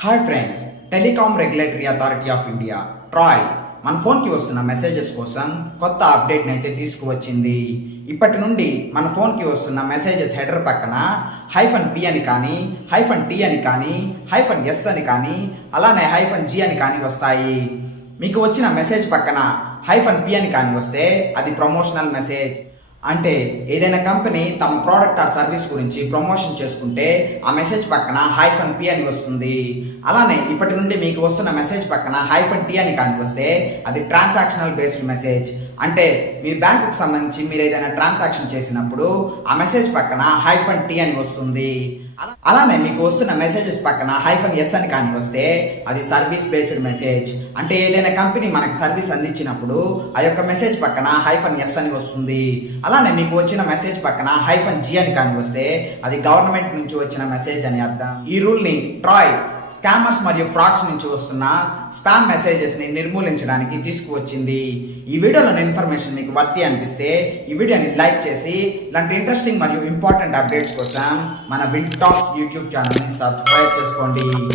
Hi friends telecom regulatory authority of India TRAI మన ఫోన్కి వస్తున్న మెసేజెస్ కోసం కొత్త అప్డేట్ని అయితే తీసుకువచ్చింది. ఇప్పటి నుండి మన ఫోన్కి వస్తున్న మెసేజెస్ హెడర్ పక్కన హైఫన్ పి అని కానీ హైఫన్ టీ అని కానీ హైఫన్ ఎస్ అని కానీ అలానే హైఫన్ జీ అని కానీ వస్తాయి. మీకు వచ్చిన మెసేజ్ పక్కన హైఫన్ పి అని కానీ వస్తే అది ప్రమోషనల్ మెసేజ్ అంటే ఏదైనా కంపెనీ తమ ప్రోడక్ట్ ఆ సర్వీస్ గురించి ప్రమోషన్ చేసుకుంటే ఆ మెసేజ్ పక్కన హైఫన్ పి అని వస్తుంది. అలానే ఇప్పటి నుండి మీకు వస్తున్న మెసేజ్ పక్కన హైఫన్ టీ అని కానీ వస్తే అది ట్రాన్సాక్షనల్ బేస్డ్ మెసేజ్. అంటే మీ బ్యాంకుకు సంబంధించి మీరు ఏదైనా ట్రాన్సాక్షన్ చేసినప్పుడు ఆ మెసేజ్ పక్కన హైఫన్ టీ అని వస్తుంది. అలానే మీకు వస్తున్న మెసేజెస్ పక్కన హైఫన్ ఎస్ అని కానీ వస్తే అది సర్వీస్ బేస్డ్ మెసేజ్ అంటే ఏదైనా కంపెనీ మనకు సర్వీస్ అందించినప్పుడు ఆ యొక్క మెసేజ్ పక్కన హైఫన్ ఎస్ అని వస్తుంది. అలానే మీకు వచ్చిన మెసేజ్ పక్కన హైఫన్ జి అని కానీ వస్తే అది గవర్నమెంట్ నుంచి వచ్చిన మెసేజ్ అని అర్థం. ఈ రూల్ని ట్రాయ్ స్కామర్స్ మరియు ఫ్రాడ్స్ నుంచి వస్తున్న స్పామ్ మెసేజెస్ని నిర్మూలించడానికి తీసుకువచ్చింది. ఈ వీడియోలోని ఇన్ఫర్మేషన్ మీకు వర్తి అనిపిస్తే ఈ వీడియోని లైక్ చేసి ఇలాంటి ఇంట్రెస్టింగ్ మరియు ఇంపార్టెంట్ అప్డేట్స్ కోసం మన విన్ టాక్స్ యూట్యూబ్ ఛానల్ని సబ్స్క్రైబ్ చేసుకోండి.